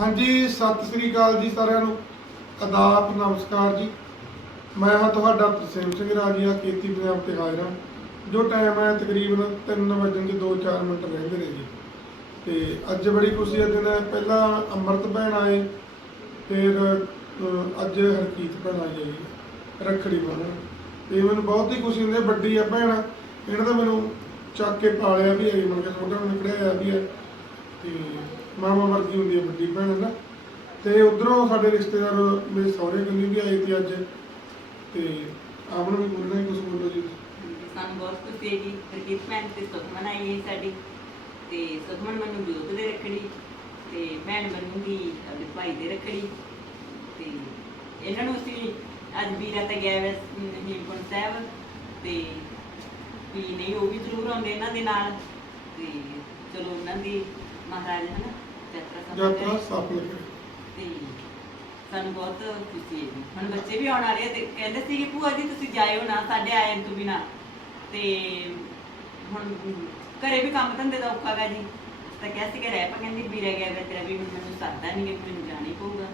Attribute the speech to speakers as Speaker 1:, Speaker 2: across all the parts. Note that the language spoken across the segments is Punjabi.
Speaker 1: ਹਾਂਜੀ, ਸਤਿ ਸ੍ਰੀ ਅਕਾਲ ਜੀ ਸਾਰਿਆਂ ਨੂੰ। ਆਦਾਬ, ਨਮਸਕਾਰ ਜੀ। ਮੈਂ ਹਾਂ ਤੁਹਾਡਾ ਤਰਸੇਮ ਸਿੰਘ ਰਾਜੀਆ, ਖੇਤੀ ਪੰਜਾਬ ਤੇ ਹਾਜ਼ਰ ਹਾਂ। ਜੋ ਟਾਈਮ ਹੈ ਤਕਰੀਬਨ 3 ਵਜਣ ਦੇ 2-4 ਮਿੰਟ ਰਹਿੰਦੇ ਨੇ ਜੀ। ਤੇ ਅੱਜ ਬੜੀ ਖੁਸ਼ੀ ਦਾ ਦਿਨ ਹੈ। ਪਹਿਲਾਂ ਅੰਮ੍ਰਿਤ ਭੈਣ ਆਏ, ਫਿਰ ਅੱਜ ਹਰਕੀਤ ਭੈਣ ਆਈ ਹੈ ਜੀ। ਰੱਖੜੀ ਬੰਨ੍ਹਣ। ਤੇ ਮੈਨੂੰ ਬਹੁਤ ਹੀ ਖੁਸ਼ੀ ਹੁੰਦੀ ਹੈ। ਵੱਡੀ ਆ ਭੈਣ। ਇਹਨਾਂ ਦਾ ਮੈਨੂੰ ਚੱਕ ਕੇ ਪਾਲਿਆ ਵੀ ਹੈ ਮਨ ਕੇ ਛੋਟਾ ਨੂੰ ਨਿਕੜਿਆ ਵੀ ਹੈ। ਤੇ ਮਾਮਾ ਵਰਗੀ ਹੁੰਦੀ ਹੈ ਵੱਡੀ ਭੈਣ ਨਾ। ਤੇ ਉਧਰੋਂ ਸਾਡੇ ਰਿਸ਼ਤੇਦਾਰ ਮੇਰੇ ਸਹੁਰੇ ਕੰਨੀ ਵੀ ਆਏ ਸੀ ਅੱਜ। ਤੇ ਆਮਨ ਵੀ ਬੋਲਣਾ ਕੁਝ ਬੋਲੋ ਜੀ।
Speaker 2: ਸਾਨੂੰ ਬਹੁਤ ਖੁਸ਼ੀ ਹੈ ਜੀ ਹਰਕੀਤ ਭੈਣ ਤੇ ਸੁਖਮਨ ਆਈ ਹੈ ਸਾਡੀ। ਤੇ ਸੁਖਮਨ ਮੈਨੂੰ ਜੋਤ ਦੇ ਰੱਖੜੀ, ਤੇ ਭੈਣ ਬਣੂਗੀ ਆਪਣੇ ਭਾਈ ਦੇ ਰੱਖੜੀ। ਤੇ ਇਹਨਾਂ ਨੂੰ ਅਸੀਂ ਅੱਜ ਵੀਰਾ ਤੇ ਗਿਆ ਵੇ ਹੇਮਕੁੰਟ ਸਾਹਿਬ। ਤੇ ਵੀ ਨਹੀਂ, ਉਹ ਵੀ ਜ਼ਰੂਰ ਆਉਂਦੇ ਇਹਨਾਂ ਦੇ ਨਾਲ। ਤੇ ਚਲੋ ਉਹਨਾਂ ਦੀ ਮਹਾਰਾਜ ਹਨਾ? ਯਾਤਰਾ ਸਫਲ
Speaker 1: ਯਾਤਰਾ
Speaker 2: ਕਰੇ।
Speaker 1: ਸਫਲ ਕਰੇ।
Speaker 2: ਤੇ ਸਾਨੂੰ ਬਹੁਤ ਖੁਸ਼ੀ ਹੈ ਜੀ ਹੁਣ ਬੱਚੇ ਵੀ ਆਉਣ ਵਾਲੇ ਆ ਤੇ ਕਹਿੰਦੇ ਸੀ ਕਿ ਭੂਆ ਜੀ ਤੁਸੀਂ ਜਾਇਓ ਨਾ ਸਾਡੇ ਆਏ ਤੋਂ ਬਿਨਾ। ਤੇ ਹੁਣ ਘਰੇ ਵੀ ਕੰਮ ਧੰਦੇ ਦਾ ਔਖਾ ਗਾ ਜੀ। ਤਾਂ ਕਿਹਾ ਸੀ ਕਿ ਰਹਿ ਪਾ ਕਹਿੰਦੀ ਵੀਰੇ ਗਿਆ ਗਾ ਤੇਰਾ ਵੀ ਹੁਣ ਮੈਨੂੰ ਸਰਦਾ ਨਹੀਂ ਕਿ ਮੈਨੂੰ ਜਾਣਾ ਹੀ ਪਊਗਾ।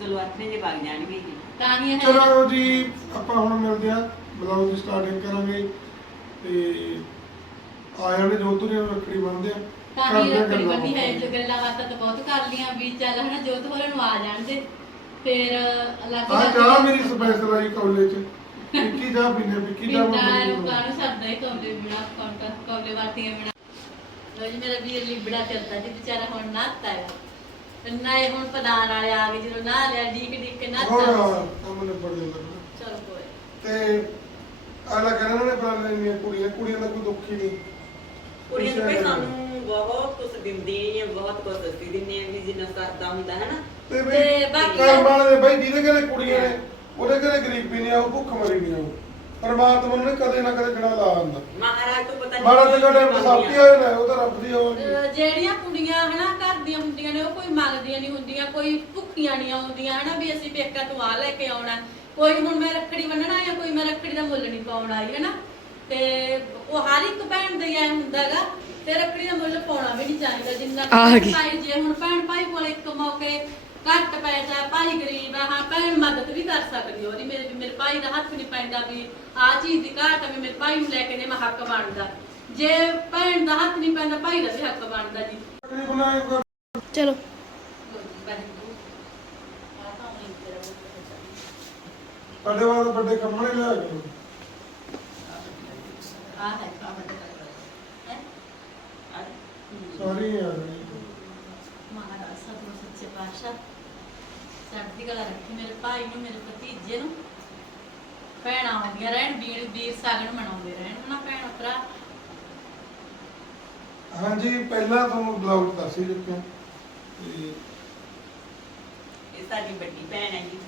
Speaker 2: ਚਲੋ ਆਥਨੇ ਜੇ ਵਗ ਜਾਣਗੇ ਜੀ।
Speaker 3: ਤਾਂ ਹੀ ਇਹ
Speaker 1: ਚਲੋ ਜੀ ਆਪਾਂ ਹੁਣ ਮਿਲਦੇ ਆ ਬਲੌਗ ਦੀ ਸਟਾਰਟਿੰਗ ਕਰਾਂਗੇ। ਤੇ ਆਇਆ ਨੇ ਜੋ ਤੁਰੇ ਰੱਖੜੀ ਬੰਨਦੇ ਆ।
Speaker 3: ਤਾਂ ਹੀ
Speaker 1: ਕਰਦੇ ਆ
Speaker 3: ਰੱਖੜੀ
Speaker 1: ਗੱਲਾਂ
Speaker 3: ਬੰਨੀ ਹੈ ਜੋ ਗੱਲਾਂ ਬਾਤਾਂ ਤਾਂ ਬਹੁਤ ਕਰ ਲੀਆਂ ਵੀ ਚੱਲ ਹਨਾ ਜੋਤ ਹੋਰਾਂ ਨੂੰ ਆ ਜਾਣ ਦੇ ਫਿਰ ਅਲੱਗ
Speaker 1: ਆ ਚਾਹ ਮੇਰੀ ਸਪੈਸ਼ਲ ਆਈ ਕੌਲੇ ਚ। ਵਿੱਕੀ ਚਾਹ ਪੀਨੇ ਵਿੱਕੀ ਚਾਹ
Speaker 3: ਪਿੰਡਾਂ
Speaker 1: ਬਣਾਉਣੀ
Speaker 3: ਲੋਕਾਂ ਨੂੰ ਸਰਦਾ ਹੀ ਕੌਲੇ ਬਿਨਾ ਕੌਂਟਾ ਕੌਲੇ ਵਾਟੀਆਂ ਬਿਨਾ ਲੋ ਜੀ ਮੇਰਾ ਵੀਰ ਲਿਬੜਾ ਫਿਰਦਾ ਜੀ ਵਿਚਾਰਾ ਹੁਣ ਨਾਤਾ ਹੈ। ਨਾ ਇਹ ਹੁਣ ਪ੍ਰਧਾਨ ਵਾਲੇ ਆ ਗਏ ਜਦੋਂ ਨਾ ਲਿਆ ਡੀਕ ਡੀਕ ਕੇ
Speaker 1: ਹੋਰ
Speaker 3: ਨਾਤਾ
Speaker 1: ਕੰਮ ਨੇ ਬੜੇ ਲੱਗਣਾ
Speaker 3: ਚਲ ਕੋਈ
Speaker 1: ਤੇ ਆਲਾ ਕਹਿੰਦਾ ਨੇ ਬਣਾ ਲੈਣੀਆਂ ਕੁੜੀਆਂ ਕੁੜੀਆਂ ਦਾ ਕੋਈ ਦੁੱਖ ਹੀ ਨਹੀਂ।
Speaker 2: ਕੁੜੀਆਂ ਨੂੰ
Speaker 1: ਖੁਸ਼ੀਆਂ
Speaker 2: ਭਾਈ। ਸਾਨੂੰ ਬਹੁਤ ਕੁਝ ਦਿੰਦੀਆਂ ਬਹੁਤ ਕੁਝ ਅਸੀਂ ਦਿੰਦੇ ਆ ਵੀ ਜਿੰਨਾ ਸਰਦਾ ਹੁੰਦਾ ਹੈ ਨਾ।
Speaker 1: ਤੇ
Speaker 3: ਤੇ
Speaker 1: ਬਈ
Speaker 3: ਬਾਕੀ-
Speaker 1: ਘਰ ਵਾਲੇ ਦੇ ਬਈ ਜਿਹਦੇ ਘਰੇ ਕੁੜੀਆਂ ਨੇ ਉਹਦੇ ਘਰੇ ਗਰੀਬੀ ਨਹੀਂ ਆਉ ਭੁੱਖ ਮਰੀ ਨਹੀਂ ਆਉ ਪਰਮਾਤਮਾ ਨੇ ਕਦੇ ਨਾ ਕਦੇ ਖੜਾ ਲਾ ਆਂਦਾ
Speaker 2: ਮਹਾਰਾਜ ਤੋਂ ਪਤਾ
Speaker 1: ਮਾੜਾ ਤੇ ਕਦੇ
Speaker 2: ਕੀ
Speaker 1: ਸਾਥੀ ਆਏ ਨਾ ਉਹ ਤਾਂ ਰੱਬ ਦੀ ਹੋਣੀ
Speaker 3: ਅਹ ਜਿਹੜੀਆਂ ਕੁੜੀਆਂ ਹਨਾ ਘਰ ਦੀਆਂ ਹੁੰਦੀਆਂ ਨੇ ਉਹ ਕੋਈ ਮੰਗਦੀਆਂ ਨਹੀਂ ਹੁੰਦੀਆਂ ਕੋਈ ਭੁੱਖੀਆਂ ਨਹੀਂ ਆਉਂਦੀਆਂ ਹਨਾ ਵੀ ਅਸੀਂ ਪੇਕਾ ਤੋਂ ਆ ਲੈ ਕੇ ਆਉਣਾ। ਕੋਈ ਹੁਣ ਮੈਂ ਰੱਖੜੀ ਬੰਨਣਾ ਜਾਂ ਕੋਈ ਮੈਂ ਰੱਖੜੀ ਦਾ ਮੁੱਲ ਨਹੀਂ ਪਾਉਣ ਆਈ ਹਨਾ? ਤੇ ਉਹ ਹਰ ਇੱਕ ਭੈਣ ਦਾ ਐ ਹੁੰਦਾਗਾ ਤੇ ਰੱਖੜੀ ਦਾ ਮੁੱਲ ਪਾਉਣਾ ਵੀ ਨਹੀਂ ਚਾਹੀਦਾ ਜਿੰਨਾ ਕੁ
Speaker 4: ਆ
Speaker 3: ਭੈਣ
Speaker 4: ਗਈ।
Speaker 3: ਭਾਈ ਜੇ ਹੁਣ ਭੈਣ ਭਾਈ ਕੋਲ ਇੱਕ ਮੌਕੇ ਘੱਟ ਪੈ ਜਾ ਭਾਈ ਗਰੀਬ ਆ ਹਾਂ ਭੈਣ ਮਦਦ ਵੀ ਕਰ ਸਕਦੀ ਉਹਦੀ ਮੇਰੇ ਵੀ ਮੇਰੇ ਭਾਈ ਦਾ ਹੱਥ ਨਹੀਂ ਪੈਂਦਾ ਵੀ ਆ ਚੀਜ਼ ਦੀ ਘਾਟ ਆ ਵੀ ਮੇਰੇ ਭਾਈ ਨੂੰ ਲੈ ਕੇ ਨੇ ਮੈਂ ਹੱਕ ਬਣਦਾ। ਜੇ ਭੈਣ ਦਾ ਹੱਥ ਨਹੀਂ ਪੈਂਦਾ ਭਾਈ ਦਾ ਵੀ ਹੱਕ ਬਣਦਾ ਜੀ।
Speaker 4: ਚਲੋ।
Speaker 1: ਸਾਡੇ ਵਾਲ ਵੱਡੇ ਕੰਮਣੇ ਲਿਆ ਕੇ
Speaker 3: ਆ ਹੈ
Speaker 1: ਸੌਰੀ ਯਾਰ
Speaker 3: ਮਹਾਰਾਜ ਸਤਿਗੁਰ ਸੱਚੇ ਪਾਤਸ਼ਾਹ ਚੜ੍ਹਦੀ ਕਲਾ ਰੱਖੀ ਮੇਰੇ ਭਾਈ ਨੂੰ ਮੇਰੇ ਭਤੀਜੇ ਨੂੰ ਭੈਣਾਂ ਆਉਂਦੀਆਂ ਰਹਿਣ ਵੀਰ ਵੀਰ ਸਾਗਣ ਮਨਾਉਂਦੇ ਰਹਿਣ ਹਨਾ ਭੈਣ ਭਰਾ
Speaker 1: ਹਾਂਜੀ ਪਹਿਲਾਂ ਤੁਹਾਨੂੰ ਬਲੌਗ ਦੱਸ ਹੀ ਦਿੱਤਾ ਤੇ
Speaker 2: ਇਹ ਸਾਡੀ ਵੱਡੀ ਭੈਣ ਹੈ ਜੀ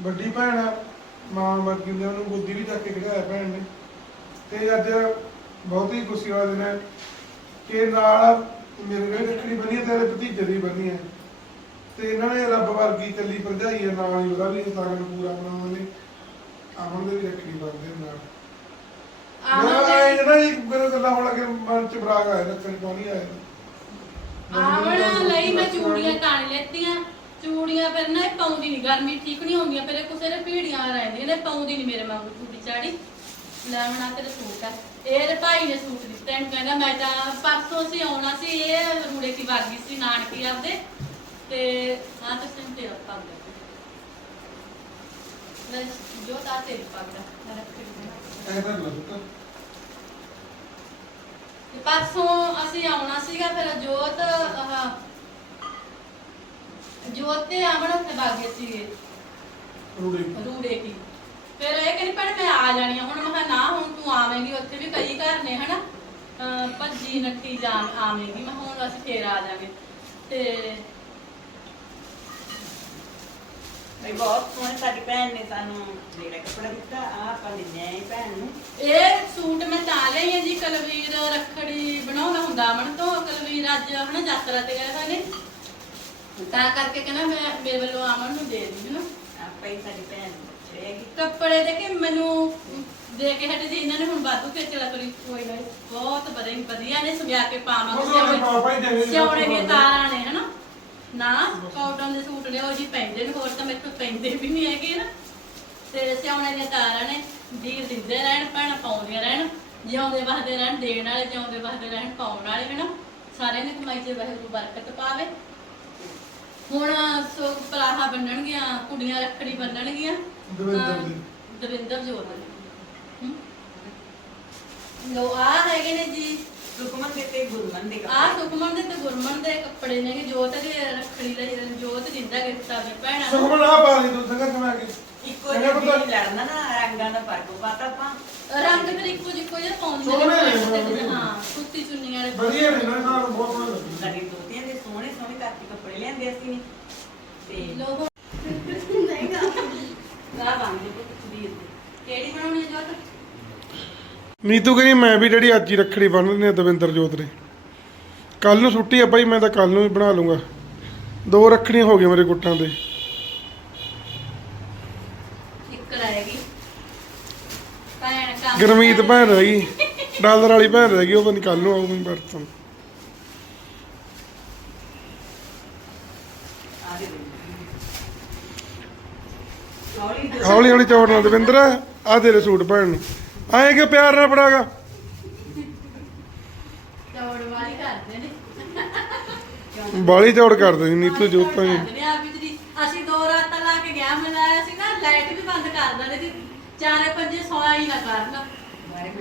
Speaker 1: ਵੱਡੀ ਭੈਣ ਆ, ਮਾਂ ਮਰਗੀ ਨੇ ਉਹਨੂੰ ਗੋਦੀ ਵੀ ਚੱਕ ਕੇ ਖੜਾਇਆ ਭੈਣ ਨੇ। ਤੇ ਅੱਜ ਬਹੁਤ ਹੀ ਖੁਸ਼ੀ ਵਾਲਾ ਦਿਨ ਹੈ ਕਿ ਨਾਲ ਮੇਰੇ ਨਾਲ ਰੱਖੜੀ ਬੰਨੀ ਹੈ ਤੇ ਭਤੀਜੇ ਦੀ ਬੰਨੀ ਹੈ ਤੇ ਇਹਨਾਂ ਨੇ ਰੱਬ ਵਰਗੀ ਚੱਲੀ ਭਰਜਾਈ ਹੈ ਨਾਲ ਹੀ ਉਹਦਾ ਵੀ ਸਾਗਨ ਪੂਰਾ ਬਣਾਉਣ ਨੇ ਆਮਨ ਦੇ ਵੀ ਰੱਖੜੀ ਬੰਨਦੇ ਨਾਲ।
Speaker 3: ਆਮਨ
Speaker 1: ਮੈਂ
Speaker 3: ਦੇ-
Speaker 1: ਇਹਨਾਂ ਦੀ ਮੇਰੇ ਗੱਲਾਂ ਹੋਣ ਲੱਗੇ ਮਨ ਚ ਬਰਾਗ ਆਇਆ ਰੱਖੜੀ ਪਾਉਣੀ ਆਇਆ।
Speaker 3: ਆਵਣ ਲਈ ਮੈਂ ਚੂੜੀਆਂ ਤਾਣ ਲੈਤੀਆਂ। ਚੂੜੀਆਂ ਫਿਰ ਨਾ ਇਹ ਪਾਉਂਦੀ ਨਹੀਂ ਗਰਮੀ ਠੀਕ ਨਹੀਂ ਹੁੰਦੀਆਂ ਫਿਰ ਇਹ ਕੁਸੇ ਦੇ ਭੀੜੀਆਂ ਰਹਿੰਦੀਆਂ ਨੇ ਪਾਉਂਦੀ ਨਹੀਂ ਮੇਰੇ ਵਾਂਗੂ ਚੂੜੀ ਚਾੜੀ ਲੈ ਤੇਰੇ ਸੂਟ ਆ। ਇਹਦੇ ਭਾਈ ਨੇ ਸੂਟ ਦਿੱਤਾ ਇਹਨੂੰ ਕਹਿੰਦਾ ਮੈਂ ਤਾਂ ਪਰਸੋਂ ਸੀ ਆਉਣਾ ਸੀ ਇਹ ਰੂੜੇ ਦੀ ਵਾਗੀ ਸੀ ਨਾਨਕੀ ਆਪਦੇ। ਤੇ ਹਾਂ ਤੇ ਸਿੰ ਤੇ ਪੱਗ ਲੈ ਜੋ ਤਾਂ ਤੇਰੀ ਪੱਗ ਮੈਂ ਰੱਖੀ।
Speaker 1: ਐ ਤੇ
Speaker 3: ਪਰਸੋਂ ਅਸੀਂ ਆਉਣਾ ਸੀਗਾ ਫਿਰ ਜੋਤ ਆਹ ਜੋਤ ਤੇ ਆਵਣ ਬਾਗੇ ਸੀਗੇ
Speaker 1: ਰੂੜੀ
Speaker 3: ਰੂੜੇ ਕੀ? ਫਿਰ ਇਹ ਕਹਿੰਦੀ ਭੈਣ ਮੈਂ ਆ ਜਾਣੀ ਆ। ਹੁਣ ਮੈਂ ਕਿਹਾ ਨਾ ਹੁਣ ਤੂੰ ਆਵੇਂਗੀ ਉੱਥੇ ਵੀ ਕਈ ਘਰ ਨੇ ਹਨਾ? ਅਹ ਭੱਜੀ ਨੱਠੀ ਜਾਣ ਆਵੇਂਗੀ। ਮੈਂ ਕਿਹਾ ਹੁਣ ਅਸੀਂ ਫੇਰ ਆ ਜਾਵਾਂਗੇ ਤੇ
Speaker 2: ਬਈ ਬਹੁਤ ਸੋਹਣੇ ਸਾਡੀ ਭੈਣ ਨੇ ਸਾਨੂੰ ਜਿਹੜਾ ਕੱਪੜਾ ਦਿੱਤਾ ਆ ਆਪਾਂ ਦਿੰਦੇ ਆ ਇਹ ਭੈਣ ਨੂੰ।
Speaker 3: ਇਹ ਸੂਟ ਮੈਂ ਤਾਂ ਲਈ ਆ ਜੀ ਕਲਵੀਰ ਰੱਖੜੀ ਬਣਾਉਣਾ ਹੁੰਦਾ ਅਮਨ ਤੋਂ। ਕਲਵੀਰ ਅੱਜ ਹਨਾ ਯਾਤਰਾ ਤੇ ਗਏ ਹੋਏ ਨੇ ਤਾਂ ਕਰਕੇ ਕਹਿੰਦਾ ਮੈਂ ਮੇਰੇ ਵੱਲੋਂ ਅਮਨ ਨੂੰ ਦੇ ਦੀ ਹਨਾ।
Speaker 2: ਆਪਾਂ ਹੀ ਸਾਡੀ ਭੈਣ ਰਹੇਗੀ
Speaker 3: ਕੱਪੜੇ ਦੇ ਕੇ ਮੈਨੂੰ ਦੇ ਕੇ ਹਟੇ ਜੀ ਇਹਨਾਂ ਨੇ ਹੁਣ ਵਾਧੂ ਤੇ ਚਲਾ ਕਰੀ ਕੋਈ ਨਾ ਬਹੁਤ ਵਧੀਆ ਵਧੀਆ ਨੇ ਸਮਿਆ ਕੇ ਪਾਵਾਂਗੇ
Speaker 1: ਨੇ
Speaker 3: ਸਿਉਣੇ ਦੀਆਂ ਤਾਰਾਂ ਨੇ ਹਨਾ। ਨਾ ਕਾਟਨ ਦੇ ਸੂਟ ਨੇ ਉਹ ਜੀ ਪੈਂਦੇ ਨੇ ਹੋਰ ਤਾਂ ਮੇਰੇ ਤੋਂ ਪੈਂਦੇ ਵੀ ਨਹੀਂ ਹੈਗੇ ਨਾ ਤੇ ਸਿਆਉਣੇ ਦੀਆਂ ਤਾਰਾਂ ਨੇ ਵੀਰ ਦਿੰਦੇ ਰਹਿਣ ਭੈਣਾਂ ਪਾਉਂਦੀਆਂ ਰਹਿਣ ਜਿਉਂਦੇ ਵਸਦੇ ਰਹਿਣ ਦੇਣ ਵਾਲੇ ਜਿਉਂਦੇ ਵਸਦੇ ਰਹਿਣ ਪਾਉਣ ਵਾਲੇ ਹਨਾ। ਸਾਰਿਆਂ ਦੀ ਕਮਾਈ 'ਚ ਵਾਹਿਗੁਰੂ ਬਰਕਤ ਪਾਵੇ। ਹੁਣ ਸੋ ਪਰਾਹਾ ਬੰਨਣਗੀਆਂ ਕੁੜੀਆਂ ਰੱਖੜੀ ਬੰਨਣਗੀਆਂ।
Speaker 1: ਦਵਿੰਦਰ ਦੀ।
Speaker 3: ਦਵਿੰਦਰ ਹਮ? ਲੋ ਆ ਹੈਗੇ ਨੇ ਜੀ
Speaker 2: ਸੁਖਮਨ ਦੇ ਤੇ ਗੁਰਮਨ ਦੇ
Speaker 3: ਆ ਸੁਖਮਨ ਦੇ ਤੇ ਗੁਰਮਨ ਦੇ ਕੱਪੜੇ ਨੇ ਜੋਤ ਦੇ ਰੱਖੜੀ ਲਈ ਜੋਤ ਦਿੰਦਾ ਗਿਫਟ ਆ ਭੈਣਾਂ
Speaker 1: ਸੁਖਮਨ ਆ ਪਾ ਲਈ ਤੂੰ ਸੰਗਾ ਕਮਾ ਕੇ
Speaker 2: ਇੱਕੋ
Speaker 1: ਇਹਨੇ
Speaker 2: ਜਿਹੀ
Speaker 1: ਪਤਾ-
Speaker 2: ਲੜਨਾ ਨਾ ਰੰਗਾਂ ਦਾ ਫ਼ਰਕ ਪਾਤਾ ਆਪਾਂ।
Speaker 3: ਰੰਗ ਫਿਰ ਇੱਕੋ ਜਿੱਕੋ ਜਿਹਾ ਪਾਉਂਦੇ
Speaker 1: ਸੋਹਣੇ ਨੇ।
Speaker 3: ਹਾਂ ਕੁੱਤੀ ਚੁੰਨੀ ਵਾਲੇ
Speaker 1: ਵਧੀਆ ਨੇ ਨਾ ਨਾਲ ਬਹੁਤ ਸੋਹਣੇ ਲੱਗਦੇ।
Speaker 2: ਸਾਡੀ ਦੋਤੀਆਂ ਦੇ ਸੋਹਣੇ ਕਰਕੇ ਕੱਪੜੇ ਲਿਆਂਦੇ ਅਸੀਂ ਨੇ ਤੇ
Speaker 3: ਲੋਗੋ ਲਾ ਬੰਦੇ ਕੋ ਕੁਛ ਵੀ ਕਿਹੜੀ ਬਣਾਉਣੀ ਹੈ ਜੋਤ
Speaker 1: ਨੀਤੂ ਕਹਿੰਦੀ ਮੈਂ ਵੀ ਜਿਹੜੀ ਅੱਜ ਹੀ ਰੱਖੜੀ ਬੰਨ੍ਹਦੇ ਨੇ ਦਵਿੰਦਰ ਜੋਤ ਨੇ। ਕੱਲ ਨੂੰ ਛੁੱਟੀ ਆ ਭਾਈ ਮੈਂ ਤਾਂ ਕੱਲ ਨੂੰ ਹੀ ਬਣਾ ਲੂੰਗਾ ਦੋ ਰੱਖੜੀਆਂ ਹੋ ਗਈਆਂ ਮੇਰੇ ਗੁੱਟਾਂ ਦੇ
Speaker 3: ਇੱਕ ਭੈਣ ਕੰਮ
Speaker 1: ਗਰਮੀਤ ਭੈਣ ਰਹਿ ਗਈ। ਡਾਲਰ ਵਾਲੀ ਭੈਣ ਰਹਿ ਗਈ ਉਹ ਪਤਾ ਕੱਲ ਨੂੰ ਆਊਗੀ ਪਰਸੋਂ
Speaker 2: ਆ ਦੇ ਹੌਲੀ
Speaker 1: ਹੌਲੀ ਚੌੜ ਨਾਲ ਦਵਿੰਦਰ ਆ ਤੇਰੇ ਸੂਟ ਭੈਣ ਨੂੰ। ਆਏ ਕਿ ਪਿਆਰ ਨਾਲ ਫੜਾਗਾ
Speaker 3: ਚੌੜ ਵਾਲੀ ਕਰਦੇ ਨੇ।
Speaker 1: ਬਾਲੀ ਚੌੜ ਕਰ ਦੇ ਨੀਤੂ ਜੋਤਾਂ ਜੀ।
Speaker 3: ਕਰਦੇ ਨੇ ਅਸੀਂ ਦੋ ਰਾਤਾਂ ਲਾ ਕੇ ਗਿਆ ਮਿਲਾਇਆ ਸੀ ਨਾ ਲਾਈਟ ਵੀ ਬੰਦ ਕਰ ਦਿੰਦੇ ਸੀ। ਚਾਰੇ ਪੰਜੇ ਸੋਇਆ ਹੀ ਨਾ ਕਰਨ।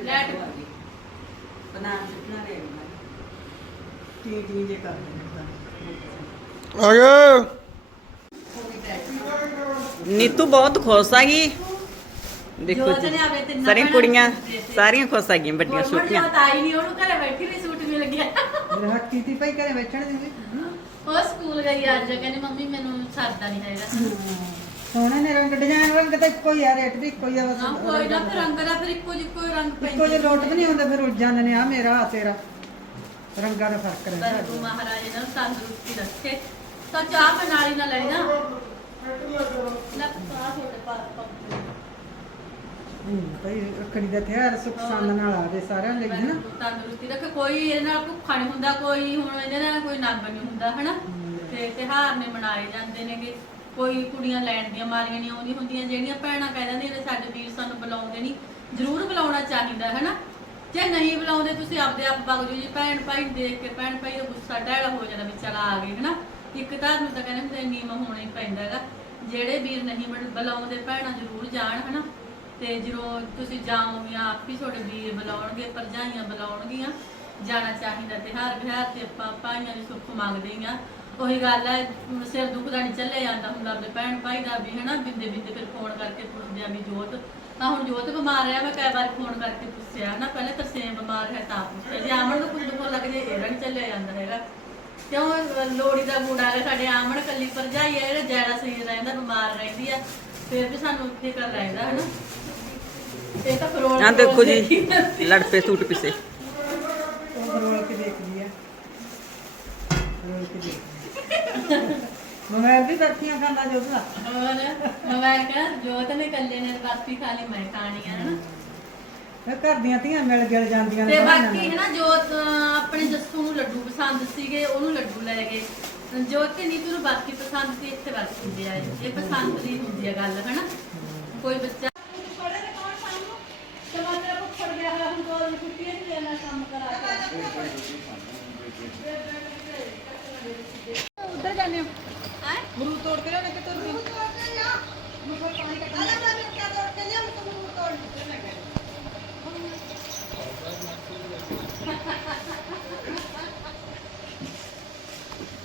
Speaker 2: ਲੈਟ ਬਣਾ ਸੁਪਨਾ ਲੈ ਟੀ ਟੀ ਜੇ ਕਰ ਦਿੰਦੇ
Speaker 1: ਆ ਗਿਆ।
Speaker 2: ਨੀਤੂ ਬਹੁਤ ਖੁਸ਼ ਆ ਗਈ। ਦੇਖੋ ਜੀ
Speaker 3: ਨੇ ਆਵੇ ਤਿੰਨਾਂ
Speaker 2: ਸਾਰੀਆਂ
Speaker 3: ਭੈਣਾਂ
Speaker 2: ਕੁੜੀਆਂ। ਸਾਰੀਆਂ ਖੁਸ਼ ਆ ਗਈਆਂ ਵੱਡੀਆਂ ਛੋਟੀਆਂ।
Speaker 3: ਜੋਤ ਆਈ ਨਹੀਂ ਉਹਨੂੰ ਘਰੇ ਬੈਠੀ ਨਹੀਂ ਸੂਟ ਮਿਲ ਗਿਆ।
Speaker 4: ਰੱਖ ਕੀਤੀ ਪਈ ਘਰੇ ਬੈਠਣ ਦਿੰਦੀ
Speaker 3: ਉਹ ਸਕੂਲ ਗਈ ਅੱਜ ਕਹਿੰਦੀ ਮੰਮੀ ਮੈਨੂੰ ਸਰਦਾ ਨਹੀਂ ਹੈਗਾ।
Speaker 4: ਸੋਹਣੇ ਨੇ ਰੰਗ ਡਿਜ਼ਾਈਨ ਰੰਗ ਤਾਂ ਇੱਕੋ ਹੀ ਆ ਰੇਟ ਵੀ ਇੱਕੋ ਹੀ ਆ ਬਸ
Speaker 3: ਨਾ ਕੋਈ ਨਾ ਫਿਰ ਰੰਗ ਦਾ ਫਿਰ ਇੱਕੋ ਜਿੱਕੋ ਹੀ ਰੰਗ
Speaker 4: ਇੱਕੋ
Speaker 3: ਪੈਂਦੇ
Speaker 4: ਜਿਹਾ ਲੋਟ ਵੀ ਨਹੀਂ ਆਉਂਦਾ ਫਿਰ ਉਲਝ ਜਾਂਦੇ ਨੇ ਆ ਮੇਰਾ ਆ ਤੇਰਾ। ਰੰਗਾਂ ਦਾ ਫ਼ਰਕ ਰਹਿੰਦਾ।
Speaker 3: ਬਰਗੂ ਮਹਾਰਾਜ ਇਹਨਾਂ ਨੂੰ ਤੰਦਰੁਸਤੀ ਰੱਖੇ। ਤਾਂ ਚਾਹ ਮੈਂ ਨਾਲੀ ਨਾਲ ਲੈ ਜਾ। ਨਾ ਪਾ ਛੋਟੇ ਪਾ ਪਾ
Speaker 4: ਹੂੰ ਭਈ ਰੱਖੜੀ ਦਾ ਤਿਉਹਾਰ ਸੁੱਖ ਸੰਦ ਨਾਲ ਆਵੇ ਸਾਰਿਆਂ ਲਈ ਹੈ ਨਾ
Speaker 3: ਤੰਦਰੁਸਤੀ ਰੱਖੇ ਕੋਈ ਇਹਦੇ ਨਾਲ ਭੁੱਖਾ ਨਹੀਂ ਹੁੰਦਾ ਕੋਈ ਹੁਣ ਇਹਦੇ ਨਾਲ ਕੋਈ ਨੰਗ ਨਹੀਂ ਹੁੰਦਾ ਹਨਾ? ਤੇ ਤਿਉਹਾਰ ਨੇ ਮਨਾਏ ਜਾਂਦੇ ਨੇਗੇ ਕੋਈ ਕੁੜੀਆਂ ਲੈਣ ਦੀਆਂ ਮਾਰੀਆਂ ਨਹੀਂ ਆਉਂਦੀਆਂ ਹੁੰਦੀਆਂ ਜਿਹੜੀਆਂ ਭੈਣਾਂ ਕਹਿ ਦਿੰਦੀਆਂ ਨੇ ਸਾਡੇ ਵੀਰ ਸਾਨੂੰ ਬੁਲਾਉਂਦੇ ਨਹੀਂ। ਜ਼ਰੂਰ ਬੁਲਾਉਣਾ ਚਾਹੀਦਾ ਹਨਾ? ਜੇ ਨਹੀਂ ਬੁਲਾਉਂਦੇ ਤੁਸੀਂ ਆਪਦੇ ਆਪ ਵਗ ਜਾਓ ਜੀ ਭੈਣ ਭਾਈ ਦੇਖ ਕੇ ਭੈਣ ਭਾਈ ਦਾ ਗੁੱਸਾ ਡੈਲਾ ਹੋ ਜਾਂਦਾ ਵੀ ਚਲਾ ਆ ਗਏ ਹਨਾ? ਇੱਕ ਧਾਰ ਨੂੰ ਤਾਂ ਕਹਿੰਦੇ ਹੁੰਦੇ ਨੀਮ ਹੋਣਾ ਹੀ ਪੈਂਦਾ ਹੈਗਾ। ਜਿਹੜੇ ਵੀਰ ਨਹੀਂ ਬੁਲ- ਬੁਲਾਉਂਦੇ, ਭੈਣਾਂ ਜ਼ਰੂਰ ਜਾਣ, ਹਨਾ। ਤੇ ਜਦੋਂ ਤੁਸੀਂ ਜਾਓਗੇ ਆਪ ਹੀ ਤੁਹਾਡੇ ਵੀਰ ਬੁਲਾਉਣਗੇ, ਭਰਜਾਈਆਂ ਬੁਲਾਉਣਗੀਆਂ, ਜਾਣਾ ਚਾਹੀਦਾ ਤੇ ਹਰ ਵਿਹਾਰ ਤੇ ਆਪਾਂ ਭਾਈਆਂ ਦੀ ਸੁੱਖ ਮੰਗਦੇ ਹਾਂ ਉਹੀ ਗੱਲ ਹੈ ਅਮ ਸਿਰ ਦੁਖਦਾ ਨਹੀਂ ਚੱਲੇ ਜਾਂਦਾ ਹੁੰਦਾ ਆਪਣੇ ਭੈਣ ਭਾਈ ਦਾ ਵੀ, ਹਨਾ। ਬਿੰਦੇ ਬਿੰਦੇ ਫਿਰ ਫੋਨ ਕਰਕੇ ਪੁੱਛਦੇ ਆ ਵੀ ਜੋਤ, ਤਾਂ ਹੁਣ ਜੋਤ ਬਿਮਾਰ ਰਿਹਾ, ਮੈਂ ਕਈ ਵਾਰ ਫੋਨ ਕਰਕੇ ਪੁੱਛਿਆ, ਹਨਾ। ਪਹਿਲੇ ਤਰਸੇਮ ਬਿਮਾਰ ਹੈ ਤਾਂ ਪੁੱਛਿਆ। ਜੇ ਆਮਣ ਨੂੰ ਕੁਝ ਦੁੱਖ ਲੱਗ ਜੇ ਇਹਦਾ ਨਹੀਂ ਚੱਲਿਆ ਜਾਂਦਾ ਹੈਗਾ। ਕਿਉਂ? ਲੋਹੜੀ ਦਾ ਮੂਡ ਗਿਆ ਸਾਡੇ ਆਮਣ ਕੱਲੀ ਭਰਜਾਈ ਹੈ ਜਿਹੜਾ ਜ਼ਿਆਦਾ ਸਰੀਰ ਰਹਿੰਦਾ ਬਿਮਾਰ ਰਹਿੰਦੀ ਆ। ਫਿਰ ਵੀ ਸਾਨੂੰ ਫਿਕਰ ਰਹਿੰਦਾ ਹਨਾ? ਇਹ ਤਾਂ ਫਰੋਲ
Speaker 2: ਆ ਦੇਖੋ ਜੀ ਲੜ ਪਏ ਸੂਟ ਪਿੱਛੇ।
Speaker 4: ਉਹ ਰੋਲ ਕੇ ਦੇਖਦੀ ਆ। ਰੋਲ ਕੇ ਦੇਖਦੀ ਮੋਬਾਈਲ ਵੀ ਬਰਫੀਆਂ ਖਾਂਦਾ ਜੋਦਾ
Speaker 3: ਹੋਰ ਮੈਂ ਕਿਹਾ ਜੋਤ ਨੇ ਕੱਲੇ ਨੇ ਬਰਫੀ ਖਾ ਲਈ ਮੈਂ ਖਾਣੀ ਆ ਹਨਾ?
Speaker 4: ਫਿਰ ਘਰ ਦੀਆਂ ਧੀਆਂ ਮਿਲ ਗਿਲ ਜਾਂਦੀਆਂ ਨੇ
Speaker 3: ਤੇ ਬਾਕੀ। ਹੈ ਨਾ ਅਹ, ਆਪਣੇ ਜੱਸੂ ਨੂੰ ਲੱਡੂ ਪਸੰਦ ਸੀਗੇ ਉਹਨੂੰ ਲੱਡੂ ਲੈ ਗਏ। ਜੋਤ ਤੇ ਨੀਤੂ ਨੂੰ ਬਾਕੀ ਪਸੰਦ ਸੀ ਇੱਥੇ ਬਰਫੀ ਹੁੰਦੀ ਆ ਇਹ। ਪਸੰਦ ਦੀ ਹੁੰਦੀ ਆ ਗੱਲ ਹਨਾ ਕੋਈ ਬੱਚਾ ਟਮਾਟਰ ਕੋ ਹੁਣ ਦੋ ਦਿਨ ਛੁੱਟੀਆਂ ਨਹੀਂ ਲੈਣਾ ਕੰਮ ਕਰਾ ਕੇ ਉਧਰ ਜਾਣੇ ਹੈ
Speaker 4: ਅਮਰੂਦ ਤੋੜ ਕੇ ਲਿਆਉਣੇ। ਕਿ ਤੋੜ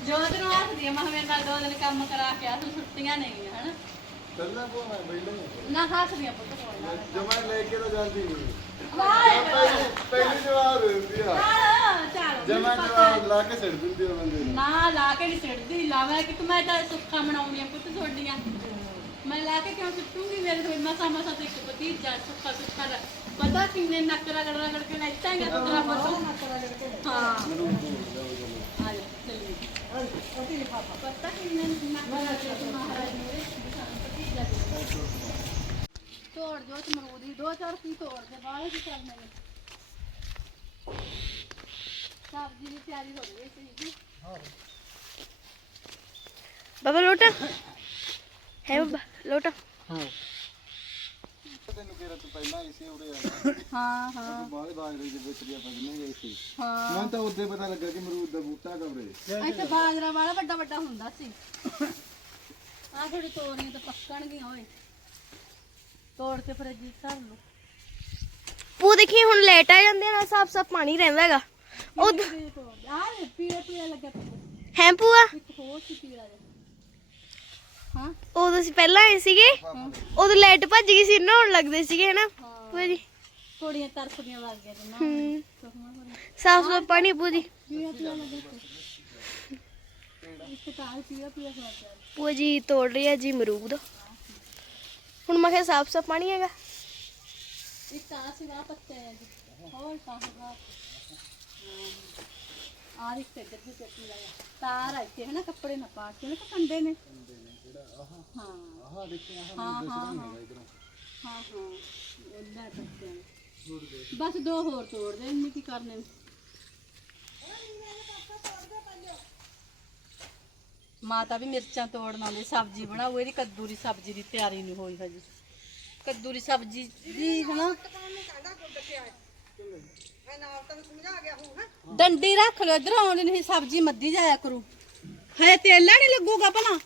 Speaker 3: ਜੋਤ ਨੂੰ ਹੱਸਦੀ ਆ ਮੈਂ ਮੇਰੇ ਨਾਲ ਦੋ ਦਿਨ ਕੰਮ ਕਰਾ ਕੇ ਆ ਤੂੰ ਛੁੱਟੀਆਂ ਨਹੀਂ ਗਈਆਂ ਹਨਾ?
Speaker 5: ਚੱਲਣਾ ਕੋ ਮੈਂ ਪਹਿਲਾਂ
Speaker 3: ਨਾ? ਹੱਸਦੀਆਂ ਪੁੱਤ ਕੋਲ ਨਾਲ
Speaker 5: ਜਮਾ ਲੈ ਕੇ ਤਾਂ ਜਾਂਦੀ ਨਹੀਂ। ਪਹਿਲੀ ਪਹਿਲੀ ਜਵਾਬ ਦਿੰਦੀ ਆ।
Speaker 3: ਚੱਲ
Speaker 5: ਜਮਾ
Speaker 3: ਪਤਾ।
Speaker 5: ਜਵਾਬ ਲਾ ਕੇ ਛੱਡ ਦਿੰਦੀ ਆ ਬੰਦੇ ਨੂੰ।
Speaker 3: ਨਾ ਲਾ ਕੇ ਨਹੀਂ ਸਿੱਟਦੀ ਲਾਵਾਂ ਕਿ ਮੈਂ ਤਾਂ ਸੁੱਖਾ ਮਨਾਉਣੀਆਂ ਪੁੱਤ ਛੋਡੀਆਂ ਮੈਂ ਲਾ ਕੇ ਕਿਉਂ ਸਿੱਟੂਗੀ? ਮੇਰੇ ਕੋਲ ਮਸਾ ਮਸਾ ਤੇ ਇੱਕ ਭਤੀਜਾ ਸੁੱਖਾ ਸੁੱਖਾ ਦਾ ਪਤਾ ਕਿੰਨੇ ਨੱਕ ਰਗੜ ਰਗੜ ਕੇ ਨੱਚਾਂਗੇ ਪੁੱਤਰਾ ਪੁੱਤ ਹਾਂ ਆ ਜਾ ਚੱਲੀਏ ਪਤਾ ਕਿੰਨੇ ਨੱਕ ਰਗੜ ਕੇ ਮਹਾਰਾਜ ਨੇ ਸਾਨੂੰ ਭਤੀਜਾ ਦੇ ਤੋੜ ਜੋ ਚ ਮਰੂਦੀ ਦੋ ਚਾਰ ਕੀ ਤੋੜ ਦੇ ਬਾਹਰ ਕੀ ਕਰਨੇ ਨੇ ਸਬਜ਼ੀ ਦੀ ਤਿਆਰੀ ਹੋ ਗਈ ਸੀ ਜੀ
Speaker 6: ਬਾਬਾ ਲੋਟਾ ਹੈ ਬਾਬਾ ਲੋਟਾ
Speaker 5: ਤੈਨੂੰ ਕਿਹਾ ਤੂੰ ਪਹਿਲਾਂ ਆਈ ਸੀ ਉਰੇ ਆ।
Speaker 3: ਹਾਂ ਹਾਂ।
Speaker 5: ਬਾਅਦ ਬਾਜਰੇ ਦੇ ਵਿੱਚ ਵੀ ਆਪਾਂ ਜਿੰਨੇ ਗਏ ਸੀ।
Speaker 3: ਹਾਂ।
Speaker 5: ਮੈਨੂੰ ਤਾਂ ਉਦੋਂ ਪਤਾ ਲੱਗਾ ਕਿ ਮਰੂਦ ਦਾ ਬੂਟਾ ਕਵਰੇ
Speaker 3: ਇੱਥੇ ਬਾਜਰਾ ਵਾਲਾ ਵੱਡਾ ਵੱਡਾ ਹੁੰਦਾ ਸੀ। ਆਹ ਥੋੜੀ ਤੋਰੀਆਂ ਤਾਂ ਪੱਕਣਗੀਆਂ ਓਏ। ਤੋੜ ਕੇ ਫਿਰ ਜੀ ਧਰ ਲਓ
Speaker 6: ਪੂ ਦੇਖੀ ਹੁਣ ਲੇਟ ਆ ਜਾਂਦੇ ਆ ਨਾ ਸਾਫ਼ ਸਾਫ਼ ਪਾਣੀ ਰਹਿੰਦਾ ਹੈਗਾ। ਉਹ ਹੈ ਪੂਆ
Speaker 3: ਇੱਕ ਹੋਰ ਸੀ ਜਿਹਾ। ਹਾਂ
Speaker 6: ਉਦੋਂ ਅਸੀਂ ਪਹਿਲਾਂ ਆਏ ਸੀਗੇ ਉਦੋਂ ਲਾਈਟ ਭੱਜ ਗਈ ਸੀ ਨਹਾਉਣ ਲੱਗਦੇ ਸੀਗੇ ਹਨਾ? ਪੂਆ ਜੀ
Speaker 3: ਥੋੜੀਆਂ ਤਰਸਦੀਆਂ ਲੱਗ ਗਈਆਂ ਤੇ
Speaker 6: ਹੂੰ। ਸਾਫ਼ ਸਾਫ਼ ਪਾਣੀ ਪੂ ਜੀ
Speaker 3: ਪੀੜਾ ਪੀੜਾ ਲੱਗਿਆ ਇੱਕ ਕਾਲ ਪੀੜਾ ਪੀੜਾ ਹੋ ਗਿਆ
Speaker 6: ਪੂਆ ਜੀ ਤੋੜ ਰਹੀ ਆ ਜੀ ਅਮਰੂਦ। ਹੁਣ ਮੈਂ ਕਿਹਾ ਸਾਫ਼ ਸਾਫ਼ ਪਾਣੀ ਹੈਗਾ।
Speaker 3: ਇੱਕ ਆ ਸੀ ਵਾਹ ਪੱਤੇ ਜੀ। ਹੋਰ ਤਾਂ ਹਾਂ। ਆ ਰਿਕ ਤੇ ਜੱਦੀ ਚੱਕੀ ਲਾਇਆ ਤਾਰ ਆ ਇੱਥੇ ਹੈ ਨਾ ਕੱਪੜੇ ਨਾ ਪਾ ਕੇ ਨਾ ਕੰਡੇ ਨੇ। ਹਾਂ
Speaker 5: ਆਹ ਦੇਖੀ ਆਹ
Speaker 3: ਹਾਂ ਹਾਂ। ਹਾਂ ਹਾਂ ਹਾਂ ਉਹਨਾਂ ਪੱਤਿਆਂ ਨੇ। ਬਸ ਦੋ ਹੋਰ ਤੋੜ ਦੇ, ਇੰਨੀ ਕੀ ਕਰਨੇ ਮਾਤਾ ਵੀ ਮਿਰਚਾਂ ਤੋੜਨ ਆਉਂਦੀ, ਸਬਜ਼ੀ ਬਣਾਉ ਇਹਦੀ ਕੱਦੂ ਦੀ ਸਬਜ਼ੀ ਦੀ ਤਿਆਰੀ ਨਹੀਂ ਹੋਈ ਹਜੇ। ਕੱਦੂ ਦੀ ਸਬਜ਼ੀ ਦੀ, ਹਨਾ? ਡੰਡੀ ਰੱਖ ਲਓ, ਇਧਰ ਆਉਣ ਨਹੀਂ ਸਬਜ਼ੀ ਮੱਦੀ ਜਾਇਆ ਕਰੂ। ਹੈ ਤੇਲਾ ਨਹੀਂ ਲੱਗੂਗਾ ਭਲਾ।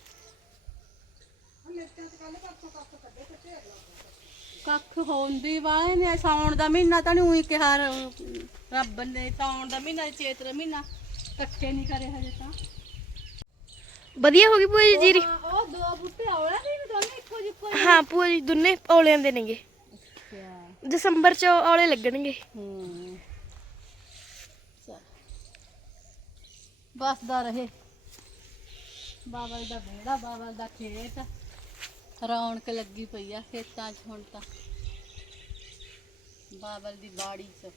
Speaker 3: ਕੱਖ ਹੋਂਦੀ ਵਾਲੇ ਨੇ ਸਾਉਣ ਦਾ ਮਹੀਨਾ ਤਾਂ ਨਹੀਂ ਉਹੀ ਕਿਹਾ ਰੱਬ ਨੇ ਸਾਉਣ ਦਾ ਮਹੀਨਾ ਚੇਤ ਦਾ ਮਹੀਨਾ। ਕੱਟੇ ਨਹੀਂ ਕਰੇ ਹਜੇ ਤਾਂ।
Speaker 6: ਵਧੀਆ ਹੋ ਗਈ ਪੂਆ ਜੀ ਜੀਰੀ?
Speaker 3: ਉਹ ਦੋ ਬੂਟੇ ਆਉਣਾ ਨਹੀਂ ਦੋਨੇ ਇੱਕੋ ਜਿੱਕੋ
Speaker 6: ਹਾਂ ਜੀ ਦੋਨੇ ਔਲਿਆਂ ਦੇ ਨੇਗੇ।
Speaker 3: ਅੱਛਾ।
Speaker 6: ਦਸੰਬਰ ਚ ਔਲੇ ਲੱਗਣਗੇ।
Speaker 3: ਹੂੰ। ਚੱਲ। ਬਸਦਾ ਰਹੇ। ਬਾਬਲ ਦਾ ਵਿਹੜਾ ਬਾਬਲ ਦਾ ਖੇਤ। ਰੌਣਕ ਲੱਗੀ ਪਈ ਆ ਖੇਤਾਂ 'ਚ ਹੁਣ ਤਾਂ। ਬਾਬਲ ਦੀ ਬਾੜੀ 'ਚ।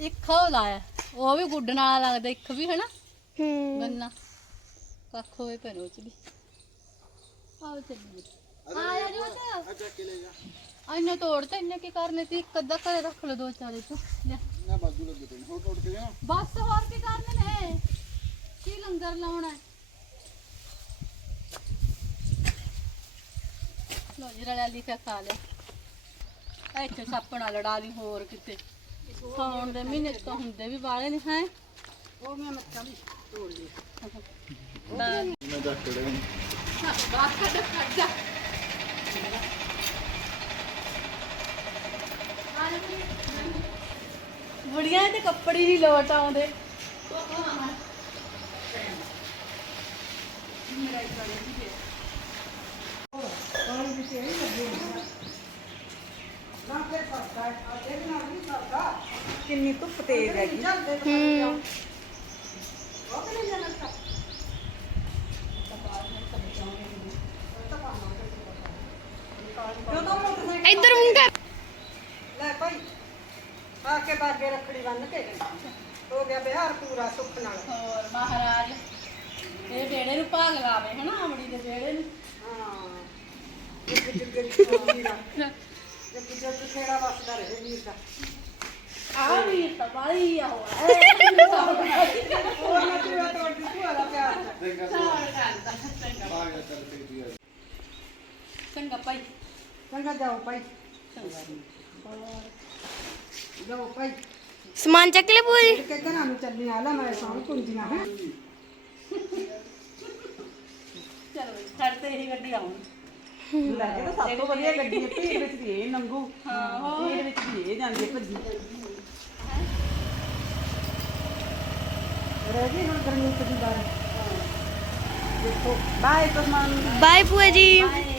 Speaker 3: ਇੱਕ ਹੋ ਲਾਇਆ ਉਹ ਵੀ ਗੁੱਡਣ ਵਾਲਾ ਲੱਗਦਾ ਇੱਕ ਵੀ ਹਨਾ?
Speaker 6: ਹੂੰ।
Speaker 3: ਗੰਨਾ। ਕੱਖ ਹੋਏ ਨੇ ਉਹ 'ਚ ਵੀ। ਆਓ ਚੱਲੀਏ ਆਇਆ ਜੀ ਉਹ
Speaker 5: ਆ ਚੱਕ ਕੇ ਲੈ ਜਾ।
Speaker 3: ਇੰਨੇ ਤੋੜ ਤੇ ਇੰਨੇ ਕੀ ਕਰਨੇ ਤੀ ਇੱਕ ਅੱਧਾ ਘਰੇ ਰੱਖ ਲਓ ਦੋ ਚਾਰੇ ਚ। ਲੈ।
Speaker 5: ਨਾ ਬਾਜੂ ਲੱਗੇ ਹੋਰ ਟੁੱਟ ਕੇ ਜਾ
Speaker 3: ਬਸ ਹੋਰ ਕੀ ਕਰਨੇ ਨੇ? ਕੀ ਲੰਗਰ ਲਾਉਣਾ? ਹੈ? ਲੋ ਜਰਾ ਲੈ ਲਿਖਿਆ ਖਾ ਲਿਆ। ਇੱਥੇ ਸੱਪਣਾ ਲੜਾ ਲਈ ਹੋਰ ਕਿਤੇ। ਸਾਉਣ ਦੇ ਮਹੀਨੇ 'ਚ ਤਾਂ ਹੁੰਦੇ ਵੀ ਵਾਲੇ ਨੇ ਹੈ? ਉਹ ਮੈਂ ਮੱਛਾਂ ਵੀ ਤੋੜ ਲਈ
Speaker 5: ਮੈਂ ਚੱਕ ਕੇ ਲੈ
Speaker 3: ਬਾਤ ਕੱਢ ਕੱਢ ਜਾ। ਬੁੜੀਆਂ ਤੇ ਕੱਪੜੇ ਨਹੀਂ ਲੋਟ ਆਉਂਦੇ।
Speaker 4: ਕਿੰਨੀ ਧੁੱਪ ਤੇਜ਼ ਹੈਗੀ।
Speaker 6: ਹੂੰ। ਇੱਧਰ ਮੂੰਹ ਕਰ।
Speaker 4: ਲੈ ਭਾਈ ਆ ਕੇ ਬਾਗੇ ਰੱਖੜੀ ਬੰਨ ਕੇ ਗਈ। ਹੋ ਗਿਆ ਬਿਹਾਰ ਪੂਰਾ ਸੁੱਖ ਨਾਲ।
Speaker 3: ਹੋਰ ਮਹਾਰਾਜ ਇਹ ਬੇੜੇ ਨੂੰ ਭਾਗ ਲਾਵੇ ਹਨਾ ਆਮੜੀ ਦੇ ਬੇੜੇ ਨੂੰ।
Speaker 4: ਹਾਂ। ਇੱਕ ਜਿੱਗੇ ਚੋਰੀ ਦਾ ਇੱਕ ਜੱਟ ਖੇੜਾ ਵਸਦਾ ਰਹੇ ਵੀਰ ਦਾ।
Speaker 3: ਆ ਵੀ ਤਾਂ ਬਾਲੀ ਆ ਹੋਆ
Speaker 4: ਹੋਰ ਨਾ ਤੂੰ ਤੁਹਾਡੀ ਭੂਆ ਦਾ ਪਿਆਰ ਦਾ।
Speaker 5: ਆ ਗਿਆ ਚੱਲ ਤੇ ਜੀ
Speaker 3: ਚੰਗਾ ਭਾਈ
Speaker 4: ਚੰਗਾ ਜਾਓ ਭਾਈ
Speaker 3: ਚੰਗਾ
Speaker 4: ਜਾਓ ਭਾਈ
Speaker 6: ਸਮਾਨ ਚੱਕ ਲੈ ਜੀ
Speaker 4: ਕਿ ਘਰਾਂ ਨੂੰ ਚੱਲੀ ਆ ਲੈ ਮੈਂ ਸਾਂ ਕੁੰਜੀਆਂ ਹੈ
Speaker 3: ਚਲੋ ਸਾਡੇ ਤੇ ਇਹੀ ਗੱਡੀ ਆਉਣੀ
Speaker 4: ਲੈ ਇਹ ਤਾਂ ਸਭ ਤੋਂ ਵਧੀਆ ਗੱਡੀ ਹੈ ਭੀੜ ਵਿੱਚ ਵੀ ਇਹ ਨੰਗੂ
Speaker 3: ਹਾਂ ਹੋਰ
Speaker 4: ਭੀੜ ਵਿੱਚ ਵੀ ਇਹ ਜਾਂਦੀ ਹੈ ਭੱਜੀ ਰਹਿ ਗਈ ਹੁਣ ਗਰਮੀ ਦੀ ਬਾਰ। ਦੇਖੋ। Bye Parman
Speaker 6: bye ji.
Speaker 3: Bye.